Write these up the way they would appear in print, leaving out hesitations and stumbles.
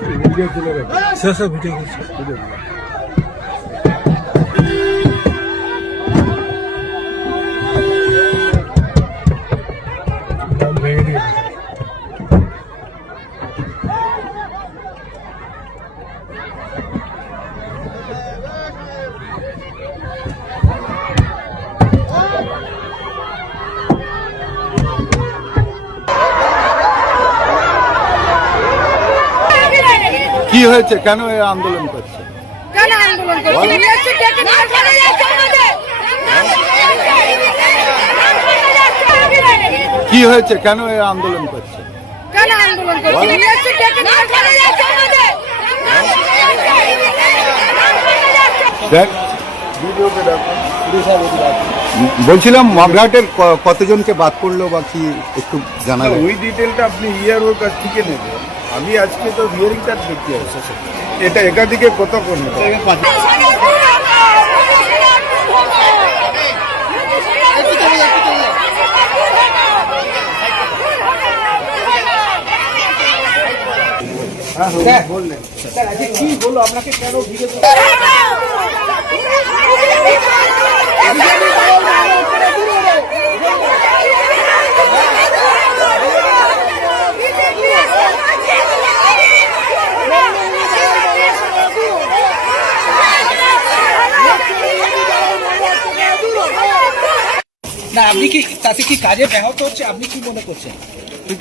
Video চলে গেছে, শেষ ভিডিও করছে। ভেঙে দিয়েছে। কি হয়েছে, কেন এই আন্দোলন করছে? কেন আন্দোলন করছে? কি হয়েছে, কেন এই আন্দোলন করছে? কেন আন্দোলন করছে? দেখ, বলছিলাম মামলাটের কতজনকে বাদ করলো বা কি একটু জানাবেন? ওই ডিটেলটা আপনি ওর কাছ থেকে নেবেন। আমি আজকে তো হিয়ারিং কার্ড দেখতে আসছি, এটা একাধিকে কত করবে। বললেন কি বললো আপনাকে, কেন ভিড়ে না, আপনি কি তাতে কি কাজে ব্যাহত হচ্ছে? আপনি কি মনে করছেন?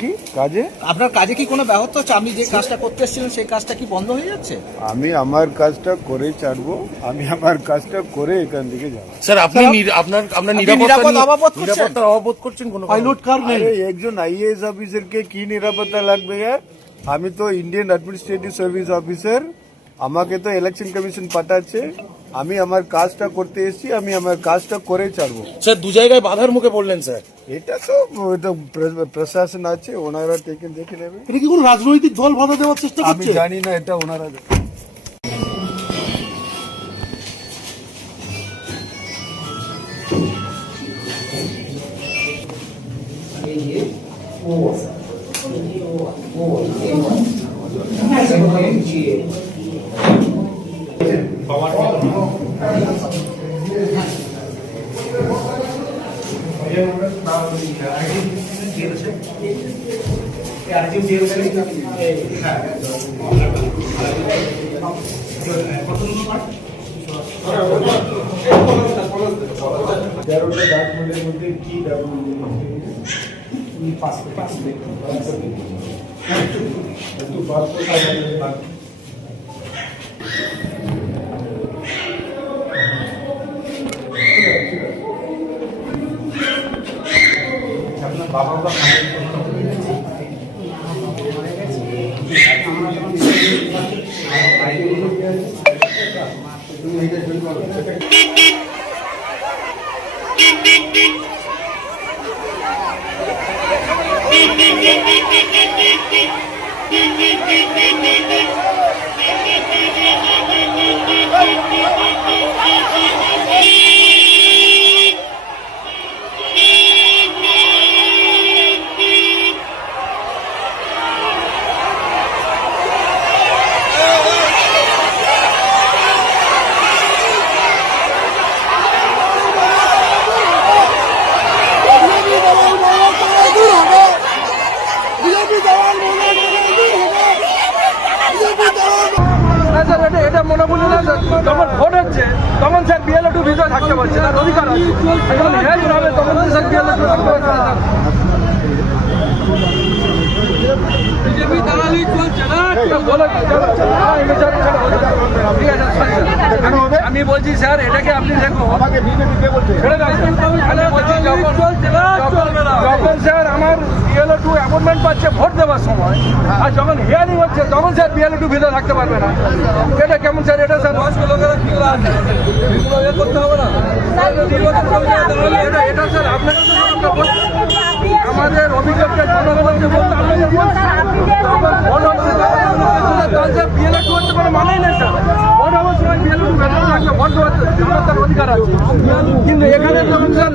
কি কাজে আপনার কাজে কি কোনো ব্যাহত হচ্ছে? আপনি যে কাজটা করতে এসেছিলেন সেই কাজটা কি বন্ধ হয়ে যাচ্ছে? আমি আমার কাজটা করে ছাড়বো, আমি আমার কাজটা করে এখান থেকে যাবো। স্যার আপনি আপনার নিরাপত্তার অভাব করছেন কোনো পাইলট কার নেই? একজন আইএএস অফিসারকে কি নিরাপত্তা লাগবে? আমি তো ইন্ডিয়ান অ্যাডমিনিস্ট্রেটিভ সার্ভিস অফিসার, আমাকে তো ইলেকশন কমিশন পাঠাচ্ছে, আমি আমার কাজটা করতে এসেছি, আমি আমার কাজটা করে ছাড়বো। স্যার দু জায়গায় বাধার মুখে পড়লেন স্যার। এটা তো প্রশাসন আছে, ওনারা দেখে নেবে। এটা কি কোনো রাজনৈতিক দল বাধা দেওয়ার চেষ্টা আমি জানি না, এটা ওনারা এটা মনে বলি না, যখন ভোট হচ্ছে তখন স্যার বিএলও2 ভিতরে থাকতে পারছে না, অধিকার আছে। যখন হেল্প হবে তখন স্যার বিএলও2 থাকতে পারছে না। বিজেপি দালালি চলছে না, আমি বলছি স্যার এটাকে আপনি দেখুন, যখন স্যার আমার বিএলও2 অ্যাপয়েন্টমেন্ট পাচ্ছে ভোট দেওয়ার সময়, আর যখন হিয়ারিং হচ্ছে তখন স্যার বিএলও2 ভিতরে থাকতে পারবে না। এটা কেমন স্যার? এটা স্যার বয়স্ক লোকেরা কি করতে হবে না, এটা স্যার আপনাকে আমাদের অভিযোগটা জনগণকে বলতে বিএলও2 হচ্ছে কোনো মানেই নেই স্যার। ভোট হওয়ার সময় বিএলও2 ভেতরে থাকলে ভোট দেওয়ার জনতার অধিকার আছে, কিন্তু এখানে যখন স্যার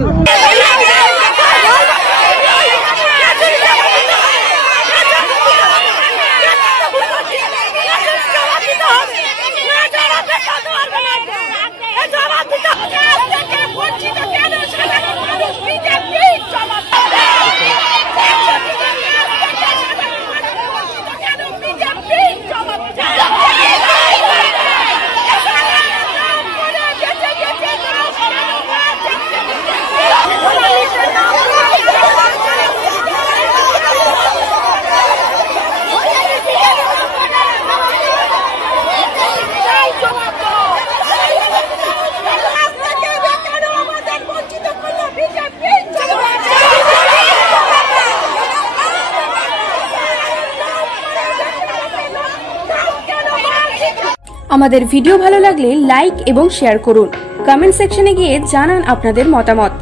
আমাদের ভিডিও ভালো লাগলে লাইক এবং শেয়ার করুন। কমেন্ট সেকশনে গিয়ে জানান আপনাদের মতামত।